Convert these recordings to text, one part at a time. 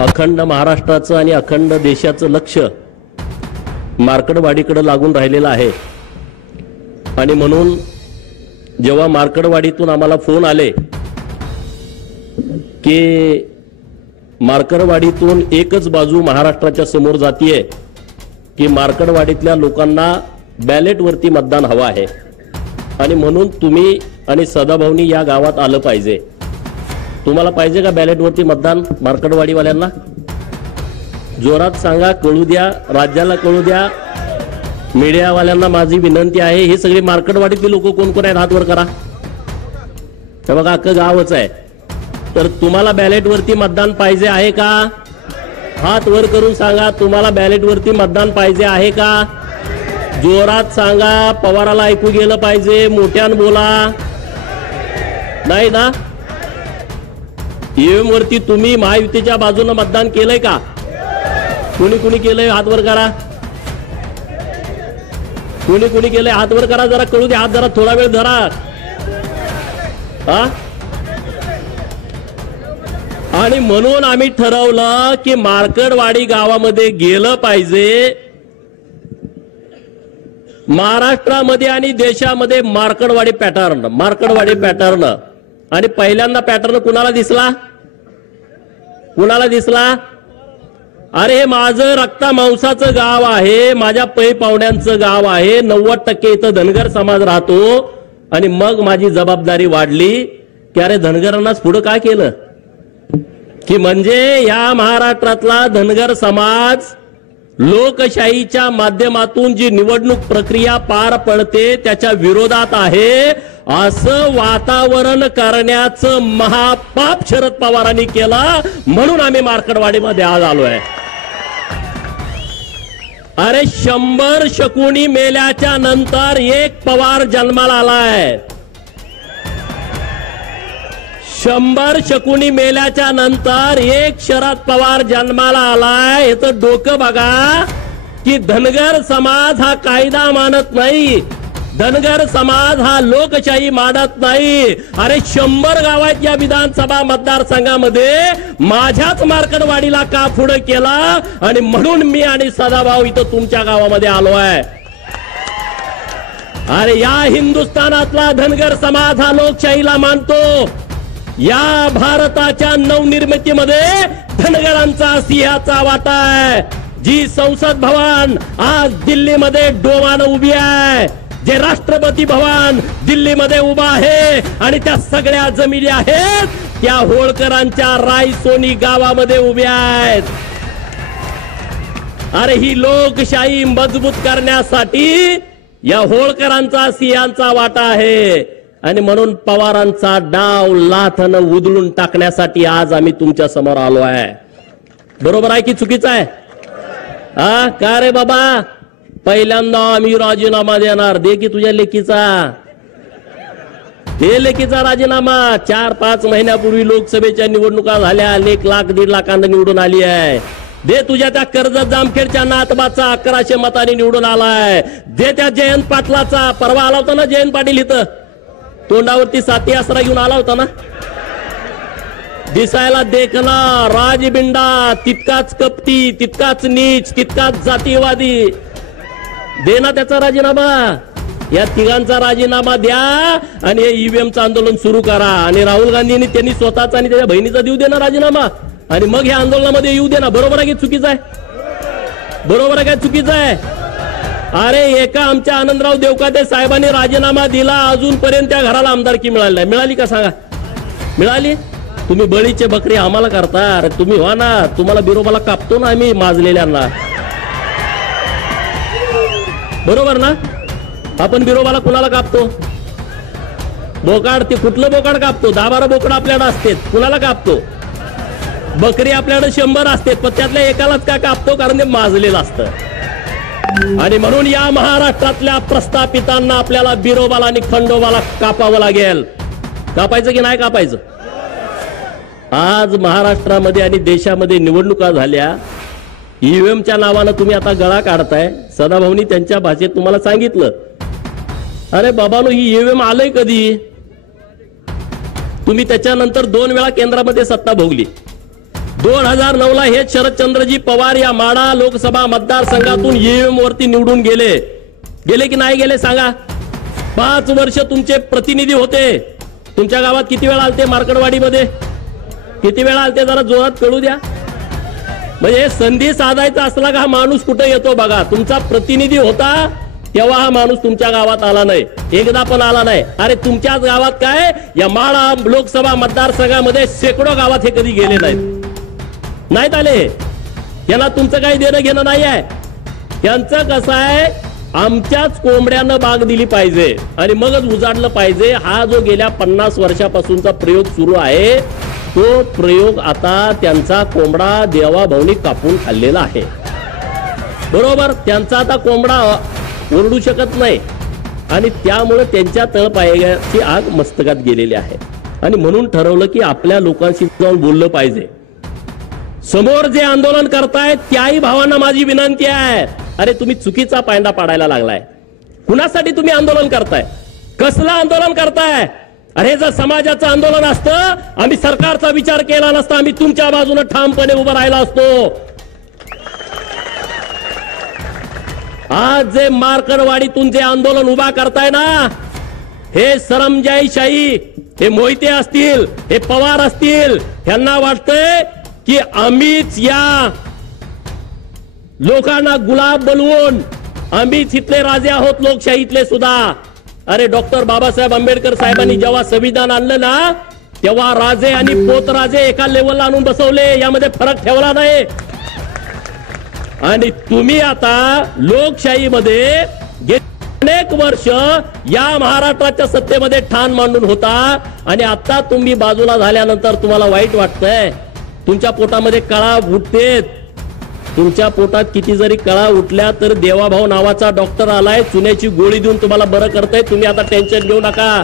अखंड महाराष्ट्राचं आणि अखंड देशाचं लक्ष मार्कडवाडीकडे लागून राहिलेलं आहे आणि म्हणून जेव्हा मार्कडवाडीतून आम्हाला फोन आले की मार्कडवाडीतून एकच बाजू महाराष्ट्राच्या समोर जातीये की मार्कडवाडीतल्या लोकांना बॅलेटवरती मतदान हवं आहे आणि म्हणून तुम्ही आणि सदाभाऊनी या गावात आलं पाहिजे. तुम्हाला पाहिजे का बॅलेटवरती मतदान मार्कडवाडीवाल्यांना? जोरात सांगा, कळू द्या, राज्याला कळू द्या. मीडियावाल्यांना माझी विनंती आहे, हे सगळे मार्कडवाडीतले लोक कोण कोण आहेत हात वर करा. हे बघा अख्खं गावच आहे. तर तुम्हाला बॅलेटवरती मतदान पाहिजे आहे का? हात वर करून सांगा, तुम्हाला बॅलेटवरती मतदान पाहिजे आहे का? जोरात सांगा, पवाराला ऐकू गेलं पाहिजे, मोठ्यानं बोला. नाही ना? ईव्हीएम वरती तुम्ही महायुतीच्या बाजूने मतदान केलंय का? कुणी कुणी केलंय हात वर करा. कुणी कुणी केलंय हात वर करा, जरा कळू दे. हात जरा थोडा वेळ धरा. हा, आणि म्हणून आम्ही ठरवलं की मार्कडवाडी गावामध्ये गेलं पाहिजे. महाराष्ट्रामध्ये आणि देशामध्ये मार्कडवाडी पॅटर्न आणि पहिल्यांदा पॅटर्न कुणाला दिसला? कुणाला दिसला? अरे हे माझं रक्ता मांसाचं गाव आहे, माझ्या पै पाहुण्यांचं गाव आहे, 90% इथं धनगर समाज राहतो. आणि मग माझी जबाबदारी वाढली की अरे धनगरांनाच पुढे काय केलं की म्हणजे या महाराष्ट्रातला धनगर समाज लोकशाहीच्या माध्यमातून जी निवडणूक प्रक्रिया पार पडते त्याच्या विरोधात आहे असं वातावरण करण्याचं महापाप शरद पवारांनी केलं. म्हणून आम्ही मार्कडवाडीमध्ये आज आलोय. अरे 100 शकुनी मेल्याच्या नंतर एक पवार जन्माला आलाय. 100 शकुनी मेल्याच्या नंतर एक शरद पवार जन्माला आलाय. याचं डोकं बघा की धनगर समाज हा कायदा मानत नाही, धनगर समाज हा लोकशाही मानत नाही. अरे 100 गावात या विधानसभा मतदारसंघामध्ये माझ्याच मार्कडवाडीला का पुढे केला आणि म्हणून मी आणि सदाभाऊ इथं तुमच्या गावामध्ये आलो आहे. अरे या हिंदुस्थानातला धनगर समाज हा लोकशाहीला मानतो. या भारताच्या नवनिर्मितीमध्ये धनगरांचा सिंहाचा वाटा आहे. जी संसद भवन आज दिल्लीमध्ये डोमानं उभी आहे, जे राष्ट्रपती भवन दिल्लीमध्ये उभा आहे आणि त्या सगळ्या जमिनी आहेत त्या होळकरांच्या रायसोनी गावामध्ये उभ्या आहेत. अरे ही लोकशाही मजबूत करण्यासाठी या होळकरांचा सिंहाचा वाटा आहे आणि म्हणून पवारांचा डाव लाथानं उधळून टाकण्यासाठी आज आम्ही तुमच्या समोर आलो आहे. बरोबर आहे की चुकीचं आहे? हा का रे बाबा? पहिल्यांदा आम्ही राजीनामा देणार. दे की तुझ्या लेकीचा, दे लेकीचा राजीनामा. 4-5 महिन्यापूर्वी लोकसभेच्या निवडणुका झाल्या, 1 लाख 1.5 लाखांना निवडून आली आहे. दे तुझ्या त्या कर्जत जामखेडच्या नातबाचा 1100 मतांनी निवडून आलाय. दे त्या जयंत पाटलाचा, परवा आला होता ना जयंत पाटील इथं, तोंडावरती साथी आसरा घेऊन आला होता ना. दिसायला देखना राजबिंडा, तितकाच कपटी, तितकाच नीच, तितकाच जातीवादी. दे ना त्याचा राजीनामा. या तिघांचा राजीनामा द्या आणि हे ईव्हीएमचं आंदोलन सुरू करा. आणि राहुल गांधींनी त्यांनी स्वतःचा आणि त्याच्या बहिणीचा देऊ दे ना राजीनामा आणि मग या आंदोलनामध्ये येऊ दे ना. बरोबर आहे की चुकीचं आहे? बरोबर आहे काय चुकीचं आहे? अरे एका आमच्या आनंदराव देवकाते साहेबांनी राजीनामा दिला, अजूनपर्यंत त्या घराला आमदारकी मिळाली नाही. मिळाली का सांगा? मिळाली? तुम्ही बळीचे बकरी आम्हाला करता. अरे तुम्ही व्हा ना, तुम्हाला बिरोबाला कापतो ना आम्ही माजलेल्यांना. बरोबर ना? आपण बिरोबाला कुणाला कापतो? बोकाड. ते कुठलं बोकाड कापतो? 10-12 बोकड आपल्याकडे असते. कुणाला कापतो? बकरी आपल्याकडे 100 असते, पण त्यातल्या एकालाच काय कापतो? कारण ते माजलेलं असतं. आणि म्हणून या महाराष्ट्रातल्या प्रस्थापितांना आपल्याला बिरोबाला आणि खंडोबाला कापावं लागेल. कापायचं की नाही कापायचं? आज महाराष्ट्रामध्ये आणि देशामध्ये निवडणुका झाल्या, ईव्हीएमच्या नावानं तुम्ही आता गळा काढताय. सदाभाऊनी त्यांच्या भाषेत तुम्हाला सांगितलं, अरे बाबांनो ही ईव्हीएम आलंय कधी? तुम्ही त्याच्यानंतर 2 वेळा केंद्रामध्ये सत्ता भोगली. 2009ला हे शरदचंद्रजी पवार या माढा लोकसभा मतदारसंघातून ईव्हीएम वरती निवडून गेले की नाही गेले सांगा? 5 वर्ष तुमचे प्रतिनिधी होते. तुमच्या गावात किती वेळा आलते? मार्कडवाडीमध्ये किती वेळा आलते? जरा जोरात कळू द्या. म्हणजे संधी साधायचा असला का हा माणूस कुठे येतो बघा. तुमचा प्रतिनिधी होता तेव्हा हा माणूस तुमच्या गावात आला नाही, एकदा पण आला नाही. अरे तुमच्याच गावात काय, या माढा लोकसभा मतदारसंघामध्ये शेकडो गावात हे कधी गेले नाहीत आले. यांना तुमचं काही देणं घेणं नाही आहे. त्यांचं कसं आहे, आमच्याच कोंबड्यानं बाग दिली पाहिजे आणि मगच उजाडलं पाहिजे. हा जो गेल्या 50 वर्षापासूनचा प्रयोग सुरू आहे तो प्रयोग आता त्यांचा कोंबडा देवाभाऊनी कापून खाल्लेला आहे. बरोबर, त्यांचा आता कोंबडा ओरडू शकत नाही आणि त्यामुळे त्यांच्या तळपायाची आग मस्तकात गेलेली आहे. आणि म्हणून ठरवलं की आपल्या लोकांशी जाऊन बोललं पाहिजे. समोर जे आंदोलन करतायत त्याही भावांना माझी विनंती आहे, अरे तुम्ही चुकीचा पायंडा पाडायला लागलाय. कुणासाठी तुम्ही आंदोलन करताय? कसलं आंदोलन करताय? अरे जर समाजाचं आंदोलन असतं, आम्ही सरकारचा विचार केला नसता, आम्ही तुमच्या बाजूने ठामपणे उभं राहिला असतो. आज जे मार्कडवाडीतून जे आंदोलन उभा करताय ना, हे सरंजाईशाही, हे मोहिते असतील, हे पवार असतील, ह्यांना वाटतंय की आम्हीच या लोकांना गुलाब बनवून आम्हीच इथले राजे आहोत लोकशाहीतले सुद्धा. अरे डॉक्टर बाबासाहेब आंबेडकर साहेबांनी जेव्हा संविधान आणलं ना, तेव्हा राजे आणि पोतराजे एका लेवलला आणून बसवले, यामध्ये फरक ठेवला नाही. आणि तुम्ही आता लोकशाहीमध्ये अनेक वर्ष या महाराष्ट्राच्या सत्तेमध्ये ठाण मांडून होता आणि आता तुम्ही बाजूला झाल्यानंतर तुम्हाला वाईट वाटतंय. तुमच्या पोटामध्ये कळा उठतेत. तुमच्या पोटात किती जरी कळा उठल्या तर देवाभाऊ नावाचा डॉक्टर आलाय, चुन्याची गोळी देऊन तुम्हाला बरं करताय. तुम्ही आता टेन्शन घेऊ नका.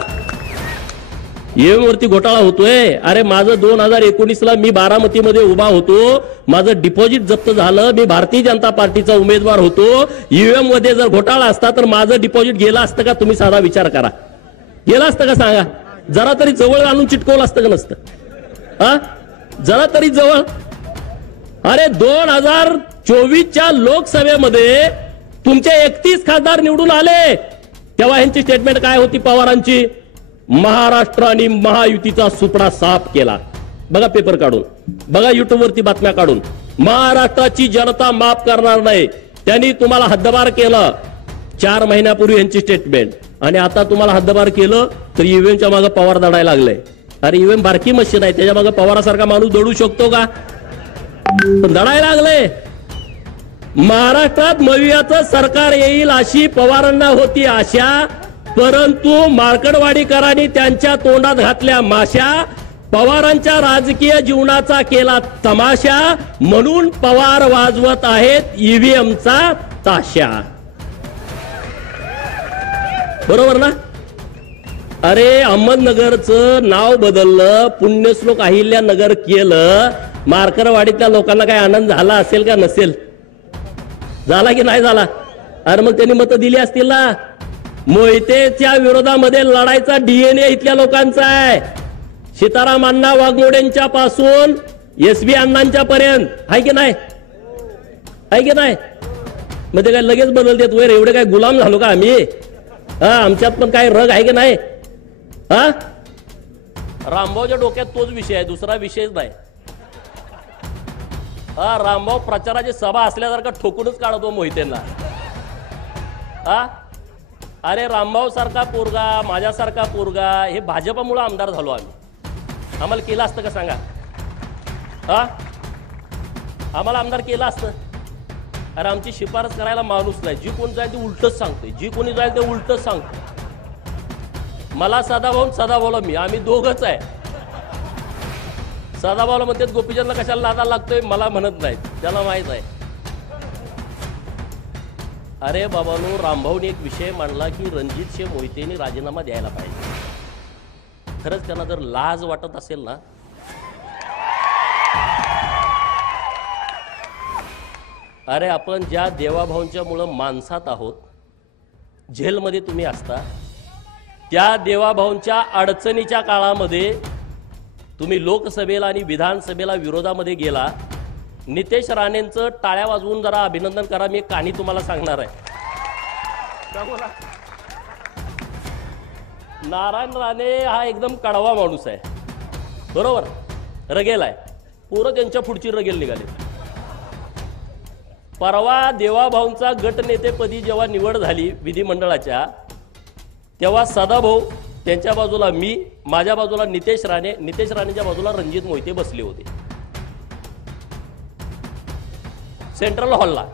ईव्हीएम वरती घोटाळा होतोय. अरे माझं 2019ला मी बारामतीमध्ये उभा होतो, माझं डिपॉझिट जप्त झालं, मी भारतीय जनता पार्टीचा उमेदवार होतो. ईव्हीएम मध्ये जर घोटाळा असता तर माझं डिपॉझिट गेलं असतं का? तुम्ही साधा विचार करा. गेलं असतं का सांगा? जरा तरी जवळ आणून चिटकवलं असतं का नसतं? हा, जरा तरी जवळ. अरे 2024च्या लोकसभेमध्ये तुमचे 31 खासदार निवडून आले, तेव्हा यांची स्टेटमेंट काय होती पवारांची? महाराष्ट्र आणि महायुतीचा सुपडा साफ केला. बघा पेपर काढून, बघा युट्यूब वरती बातम्या काढून. महाराष्ट्राची जनता माफ करणार नाही, त्यांनी तुम्हाला हद्दपार केलं. 4 महिन्यापूर्वी यांची स्टेटमेंट. आणि आता तुम्हाला हद्दपार केलं तर ईव्हीएमच्या मागे पवार दडायला लागले. अरे ईव्हीएम बारकी मशीन आहे, त्याच्या मागे पवारासारखा माणूस दडू शकतो का? दडायला लागले. महाराष्ट्रात मवियाचं सरकार येईल अशी पवारांना होती आशा, परंतु मार्कडवाडीकरांनी त्यांच्या तोंडात घातल्या माशा. पवारांच्या राजकीय जीवनाचा केला तमाशा, म्हणून पवार वाजवत आहेत ईव्हीएमचा ताशा. बरोबर ना? अरे अहमदनगरचं नाव बदललं, पुण्यश्लोक अहिल्यानगर केलं. मार्कडवाडीतल्या लोकांना काय आनंद झाला असेल का? नसेल झाला की नाही झाला? अरे मग त्यांनी मतं दिली असतील ना. मोहितेच्या विरोधामध्ये लढायचा डीएनए इथल्या लोकांचा आहे. सीताराम अण्णा वाघमोडेंच्या पासून एसबी अण्णांच्या पर्यंत आहे की नाही? आहे की नाही? मग ते काय लगेच बदलतेत वर? एवढे काय गुलाम झालो का आम्ही? हा, आमच्यात पण काय रग आहे की नाही? हा, रामभाऊच्या डोक्यात तोच विषय आहे, दुसरा विषयच नाही. हा, रामभाऊ प्रचाराची सभा असल्यासारखा ठोकूनच काढतो मोहितेंना. हा, अरे रामभाऊ सारखा पोरगा, माझ्यासारखा पोरगा, हे भाजपमुळे आमदार झालो आम्ही. आम्हाला केलं असतं का सांगा? हा, आम्हाला आमदार केलं असतं? अरे आमची शिफारस करायला माणूस नाही. जी कोण जाईल ते उलटच सांगते, जी कोणी जाईल ते उलटच सांगते. मला सदाभाऊला मी, आम्ही दोघच आहे. सदाभाऊला म्हणतात गोपीचंदला कशाला लादा लागतोय, मला म्हणत नाही, त्याला माहित आहे. अरे बाबांनो, रामभाऊने एक विषय मांडला की रणजितसिंह मोहितेने राजीनामा द्यायला पाहिजे. खरंच त्यांना जर लाज वाटत असेल ना, अरे आपण ज्या देवाभाऊंच्या मुळे माणसात आहोत, जेलमध्ये तुम्ही असता, त्या देवाभाऊंच्या अडचणीच्या काळामध्ये तुम्ही लोकसभेला आणि विधानसभेला विरोधामध्ये गेला. नितेश राणेंचं टाळ्या वाजवून जरा अभिनंदन करा. मी एक कहाणी तुम्हाला सांगणार आहे. नारायण राणे हा एकदम कडवा माणूस आहे, बरोबर, रगेल आहे. पोरं त्यांच्या पुढची रगेल निघाले. परवा देवाभाऊंचा गटनेतेपदी जेव्हा निवड झाली विधिमंडळाच्या, तेव्हा सदाभाऊ त्यांच्या बाजूला मी, माझ्या बाजूला नितेश राणे, नितेश राणेच्या बाजूला रणजित मोहिते बसले होते सेंट्रल हॉलला.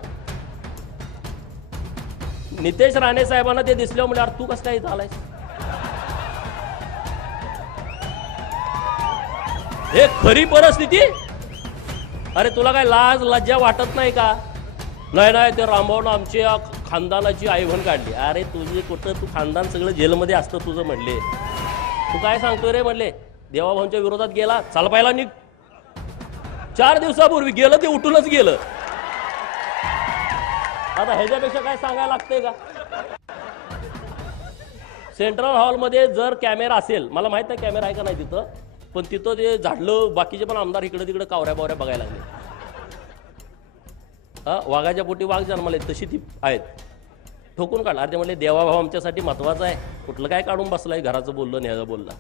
नितेश राणे साहेबांना ते दिसले, म्हणजे अरे तू कसं काय इथं आलायस? हे खरी परिस्थिती. अरे तुला काय लाज लज्जा वाटत नाही का? नाही नाही, ते रामभाऊनं आमच्या खानदानाची आईवण काढली. अरे तुझे कुठं, तू खानदान सगळं जेलमध्ये असतं तुझं म्हणले. तू काय सांगतोय रे म्हणले? देवाभाऊंच्या विरोधात गेला, चाल पाहिला निघ. 4 दिवसापूर्वी गेलं ते उठूनच गेलं. आता ह्याच्यापेक्षा काय सांगायला लागतंय का? सेंट्रल हॉलमध्ये जर कॅमेरा असेल, मला माहित नाही कॅमेरा आहे का नाही तिथं, पण तिथं ते झाडलं, बाकीचे पण आमदार इकडे तिकडे कावऱ्या बावऱ्या बघायला लागले. वाघाच्या पोटी वाघ जन्माले तशी ती आहेत. ठोकून काढला. अरे म्हणले देवाभाऊ आमच्यासाठी महत्वाचा आहे, कुठलं काय काढून बसलाय, घराचं बोललं न्याचं बोलला.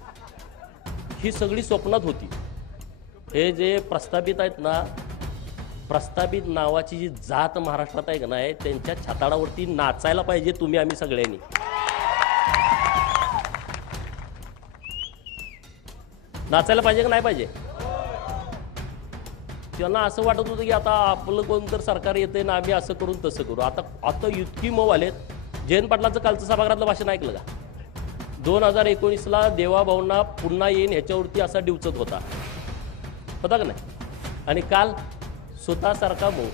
ही सगळी स्वप्नात होती. हे जे प्रस्थापित आहेत ना, प्रस्थापित नावाची जी जात महाराष्ट्रात आहे का नाही, त्यांच्या छाताडावरती नाचायला पाहिजे तुम्ही आम्ही सगळ्यांनी. नाचायला पाहिजे का नाही पाहिजे? त्यांना असं वाटत होतं की आता आपलं कोण तर सरकार येते ना, आम्ही असं करून तसं करू. आता इतकी मऊ आलेत. जयंत पाटलाचं कालचं सभागृहातलं भाषण ऐकलं का? 2019ला देवाभाऊंना पुन्हा येईन ह्याच्यावरती असा डिवचत होता का नाही? आणि काल स्वतःसारखा मऊ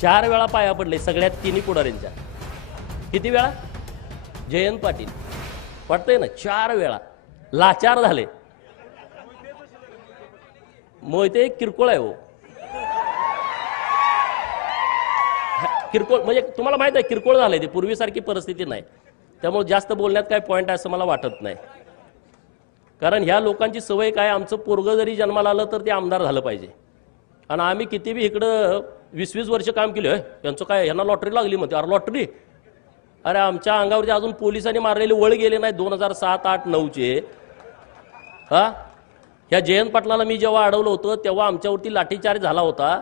4 वेळा पाया पडले सगळ्यात तिन्ही पुढाऱ्यांच्या. किती वेळा? जयंत पाटील वाटतंय ना, 4 वेळा लाचार झाले. मोहिते किरकोळ आहे हो, किरकोळ म्हणजे तुम्हाला माहित आहे किरकोळ झालंय ते, पूर्वीसारखी परिस्थिती नाही. त्यामुळे जास्त बोलण्यात काय पॉईंट आहे असं मला वाटत नाही. कारण ह्या लोकांची सवय काय, आमचं पोरगं जरी जन्माला आलं तर ते आमदार झालं पाहिजे. आणि आम्ही किती बी इकडं 20-20 वर्ष काम केलं. यांचं काय, यांना लॉटरी लागली म्हणते. अरे लॉटरी? अरे आमच्या अंगावरती अजून पोलिसांनी मारलेले वळ गेले नाही 2007, 8, 9चे. ह्या जयंत पाटलाला मी जेव्हा अडवलं होतं तेव्हा आमच्यावरती लाठीचार्ज झाला होता.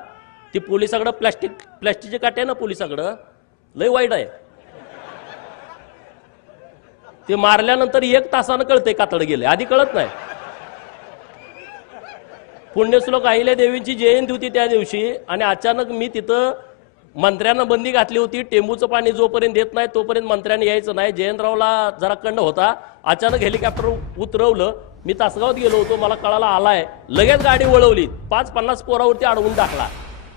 ती पोलिसाकडं प्लॅस्टिकचे काटे ना, पोलिसाकडं लय वाईट आहे. ते मारल्यानंतर 1 तासानं कळतंय कातड गेले, आधी कळत नाही. पुण्यश्लोक अहिल्यादेवींची जयंती होती त्या दिवशी, आणि अचानक मी तिथं मंत्र्यांना बंदी घातली होती. टेंबूचं पाणी जोपर्यंत देत नाही तोपर्यंत मंत्र्यांनी यायचं नाही. जयंतरावला जरा कंड होता. अचानक हेलिकॉप्टर उतरवलं. मी तासगावात गेलो होतो, मला कळाला आलाय. लगेच गाडी वळवली, 5-50 पोरावरती अडवून टाकला.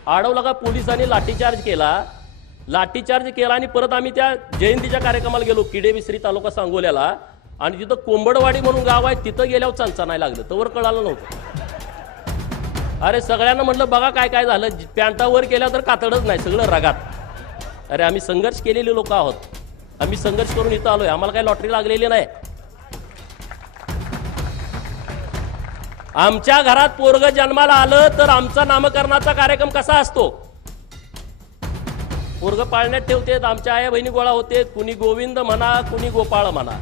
अडवला का पोलिसांनी लाठीचार्ज केला. आणि परत आम्ही त्या जयंतीच्या कार्यक्रमाला गेलो, किडेमिसरी तालुका सांगोल्याला. आणि तिथं कोंबडवाडी म्हणून गाव आहे, तिथं गेल्यावर चंचा नाही लागलं, तवर कळालं नव्हतं. अरे सगळ्यांना म्हटलं बघा काय काय झालं, पॅन्टावर केल्या तर कातडच नाही, सगळं रगात. अरे आम्ही संघर्ष केलेले लोक आहोत, आम्ही संघर्ष करून इथं आलोय, आम्हाला काही लॉटरी लागलेली नाही. आमच्या घरात पोरग जन्माला आलं तर आमचा नामकरणाचा कार्यक्रम कसा असतो? पोरग पाळण्यात ठेवतेत, आमच्या आया बहिणी गोळा होते. कुणी गोविंद म्हणा, कुणी गोपाळ म्हणा,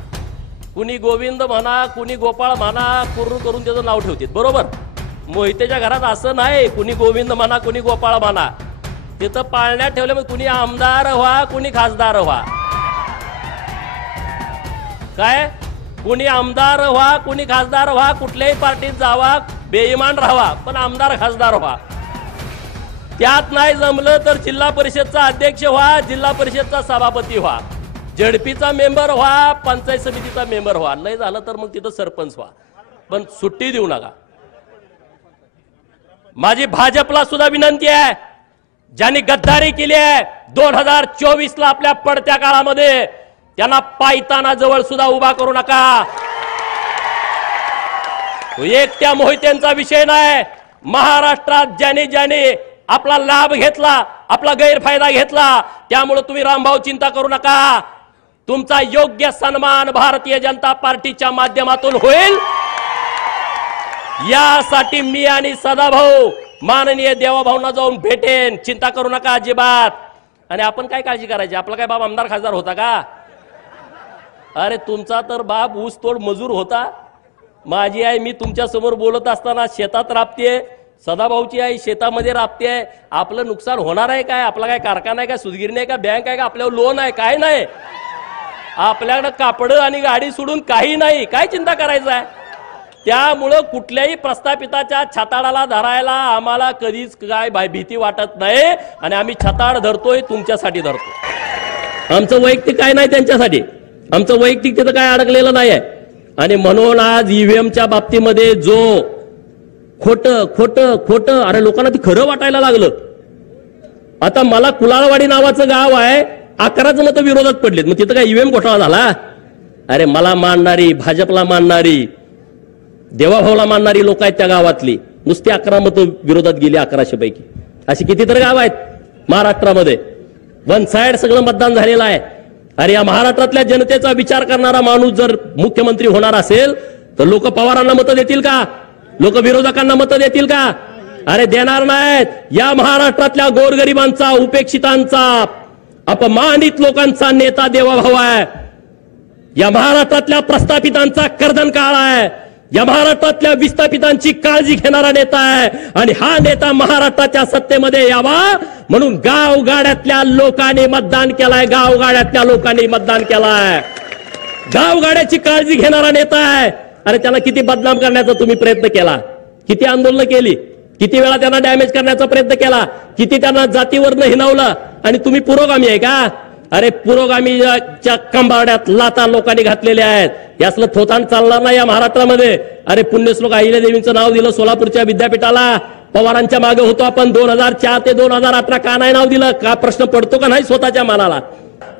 कुणी गोविंद म्हणा, कुणी गोपाळ म्हणा, करून त्याचं नाव ठेवतात. बरोबर? मोहितेच्या घरात असं नाही, कुणी गोविंद म्हणा, कुणी गोपाळ म्हणा. तिथं पाळण्यात ठेवल्यामुळे कुणी आमदार व्हा, कुणी खासदार व्हा. काय? कुणी आमदार व्हा, कुणी खासदार व्हा, कुठल्याही पार्टीत जावा, बेईमान राहावा, पण आमदार खासदार व्हा. त्यात नाही जमलं तर जिल्हा परिषदचा अध्यक्ष व्हा, जिल्हा परिषदचा सभापती व्हा, झडपीचा मेंबर व्हा, पंचायत समितीचा मेंबर व्हा, लय झालं तर मग तिथं सरपंच व्हा, पण सुट्टी देऊ नका. माझी भाजपला सुद्धा विनंती आहे, ज्यांनी गद्दारी केली आहे 2024ला आपल्या पडत्या काळामध्ये, त्यांना पायताना जवळ सुद्धा उभा करू नका. एकट्या मोहित्यांचा विषय नाही, महाराष्ट्रात ज्याने आपला लाभ घेतला, आपला गैरफायदा घेतला, त्यामुळे तुम्ही रामभाऊ चिंता करू नका. तुमचा योग्य सन्मान भारतीय जनता पार्टीच्या माध्यमातून होईल. यासाठी मी आणि सदाभाऊ माननीय देवाभाऊंना जाऊन भेटेन, चिंता करू नका अजिबात. आणि आपण काय काळजी करायची, आपला काय बाप आमदार खासदार होता का? अरे तुमचा तर बाप ऊस तोड मजूर होता. माझी आई मी तुमच्या समोर बोलत असताना शेतात राबतेय, सदाभाऊची आई शेतामध्ये राबतेय. आपलं नुकसान होणार आहे काय? आपला काय कारखाना आहे का, सुतगिरणी आहे का, बँक आहे का, आपल्यावर लोन आहे काय? नाही. आपल्याकडे कापड आणि गाडी सोडून काही नाही. काय चिंता करायचं आहे? त्यामुळं कुठल्याही प्रस्थापिताच्या छाताडाला धरायला आम्हाला कधीच काय भीती वाटत नाही. आणि आम्ही छताड धरतोय, तुमच्यासाठी धरतो. आमचं वैयक्तिक काय नाही त्यांच्यासाठी, आमचं वैयक्तिक तिथं काय अडकलेलं नाही आहे. आणि म्हणून आज ईव्हीएमच्या बाबतीमध्ये जो खोटं खोटं खोटं, अरे लोकांना ती खरं वाटायला लागलं. आता मला कुलाळवाडी नावाचं गाव आहे, 11च मतं विरोधात पडलेत, मग तिथं काय ईव्हीएम घोटाळा झाला? अरे मला मानणारी, भाजपला मानणारी, देवाभाऊला मानणारी लोक आहेत त्या गावातली, नुसती 11 मतं विरोधात गेली 1100 पैकी. अशी कितीतरी गाव आहेत महाराष्ट्रामध्ये. वन साइड सगळं मतदान झालेलं आहे. अरे या महाराष्ट्रातल्या जनतेचा विचार करणारा माणूस जर मुख्यमंत्री होणार असेल तर लोक पवारांना मतं देतील का? लोक विरोधकांना मतं देतील का? अरे देणार नाहीत. या महाराष्ट्रातल्या गोरगरिबांचा, उपेक्षितांचा, अपमानित लोकांचा नेता देवाभाऊ आहे. या महाराष्ट्रातल्या प्रस्थापितांचा कर्दनकाळ आहे. या महाराष्ट्रातल्या विस्थापितांची काळजी घेणारा नेता आहे. आणि हा नेता महाराष्ट्राच्या सत्तेमध्ये यावा म्हणून गावगाड्यातल्या लोकांनी मतदान केलाय. गावगाड्यातल्या लोकांनी मतदान केलाय. गावगाड्याची काळजी घेणारा नेता आहे. अरे त्याला किती बदनाम करण्याचा तुम्ही प्रयत्न केला, किती आंदोलन केली, किती वेळा त्यांना डॅमेज करण्याचा प्रयत्न केला, किती त्यांना जातीवरनं हिणवलं. आणि तुम्ही पुरोगामी आहे का? अरे पुरोगामीच्या कंबाड्यात लाता लोकांनी घातलेल्या आहेत. यासलं थोतांड चालणार नाही या महाराष्ट्रामध्ये. अरे पुण्यश्लोक अहिल्यादेवींचं नाव दिलं सोलापूरच्या विद्यापीठाला. पवारांच्या मागे होतो आपण 2004 ते 2018. का नाही नाव दिलं? का प्रश्न पडतो का नाही स्वतःच्या मनाला?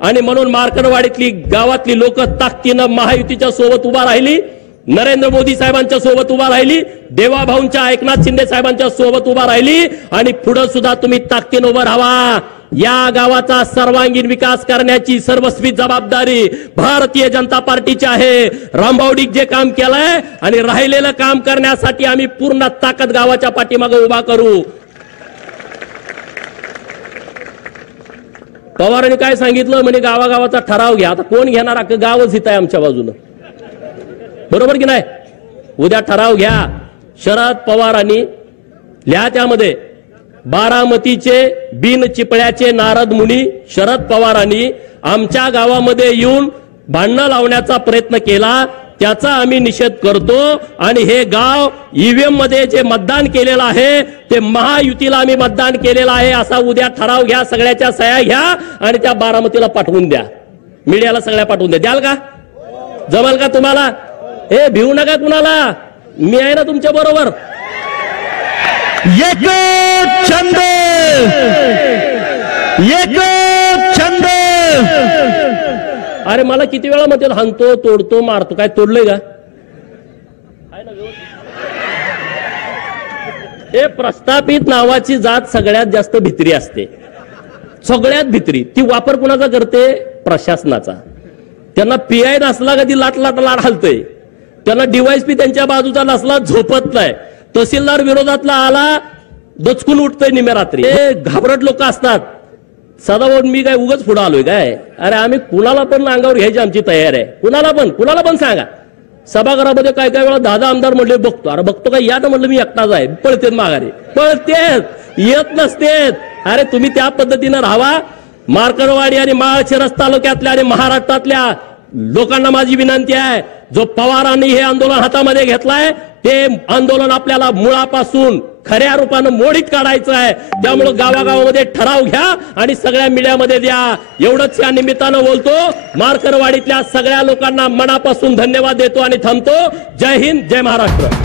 आणि म्हणून मार्कडवाडीतली गावातली लोक ताकदीनं महायुतीच्या सोबत उभा राहिली, नरेंद्र मोदी साहेबांच्या सोबत उभा राहिली, देवाभाऊंच्या, एकनाथ शिंदे साहेबांच्या सोबत उभा राहिली. आणि पुढे सुद्धा तुम्ही ताकदीनं उभं राहा. या गावाचा सर्वांगीण विकास करण्याची सर्वस्वी जबाबदारी भारतीय जनता पार्टीची आहे. रामबावडीत जे काम केलंय आणि राहिलेलं काम करण्यासाठी आम्ही पूर्ण ताकद गावाच्या पाठीमागे उभा करू. पवारांनी काय सांगितलं म्हणे, गावागावाचा ठराव घ्या. आता कोण घेणार? अख्खं गावच हित आहे आमच्या बाजूनं, बरोबर की नाही? उद्या ठराव घ्या. शरद पवारांनी लिहा त्यामध्ये, बारामतीचे बिन चिपळ्याचे नारद मुनी शरद पवारांनी आमच्या गावामध्ये येऊन भांडणं लावण्याचा प्रयत्न केला, त्याचा आम्ही निषेध करतो. आणि हे गाव ईव्हीएम मध्ये जे मतदान केलेलं आहे ते महायुतीला आम्ही मतदान केलेलं आहे असा उद्या ठराव घ्या. सगळ्याच्या सह्या घ्या आणि त्या बारामतीला पाठवून द्या. मीडियाला सगळ्या पाठवून द्या. द्याल का? जमल का तुम्हाला? हे भिवू नका कुणाला, मी आहे ना तुमच्या बरोबर. एक छंद, एक छंद. अरे मला किती वेळा म्हणतात हाणतो, तोडतो, मारतो. काय तोडलंय का? हे प्रस्थापित नावाची जात सगळ्यात जास्त भित्री असते, सगळ्यात भित्री. ती वापर कुणाचा करते? प्रशासनाचा. त्यांना पीआय नसला का ती लाट हलतय. त्यांना डीवायएसपी त्यांच्या बाजूचा नसला झोपत नाही. तहसीलदार विरोधातला आला दचकून उठतोय निम्या रात्री. हे घाबरट लोक असतात. सदाभाऊ मी काय उगाच पुढे आलोय काय? अरे आम्ही कुणाला पण अंगावर घ्यायची आमची तयार आहे. कुणाला पण सांगा. सभागृहामध्ये काय काय वेळा 10 आमदार म्हणले बघतो. अरे बघतो काय? या तर म्हणलं मी एकटाच आहे. पळतेत माघारी, पळतेत, येत नसतेत. अरे तुम्ही त्या पद्धतीनं राहावा. मार्कडवाडी आणि माळशिरस तालुक्यातल्या आणि महाराष्ट्रातल्या लोकांना माझी विनंती आहे, जो पवारांनी हे आंदोलन हातामध्ये घेतलाय ते आंदोलन आपल्याला मुळापासून खऱ्या रूपानं मोडीत काढायचं आहे. त्यामुळे गावागावामध्ये ठराव घ्या आणि सगळ्या मीडियामध्ये द्या. एवढंच या निमित्तानं बोलतो. मार्कडवाडीतल्या सगळ्या लोकांना मनापासून धन्यवाद देतो आणि थांबतो. जय हिंद, जय महाराष्ट्र.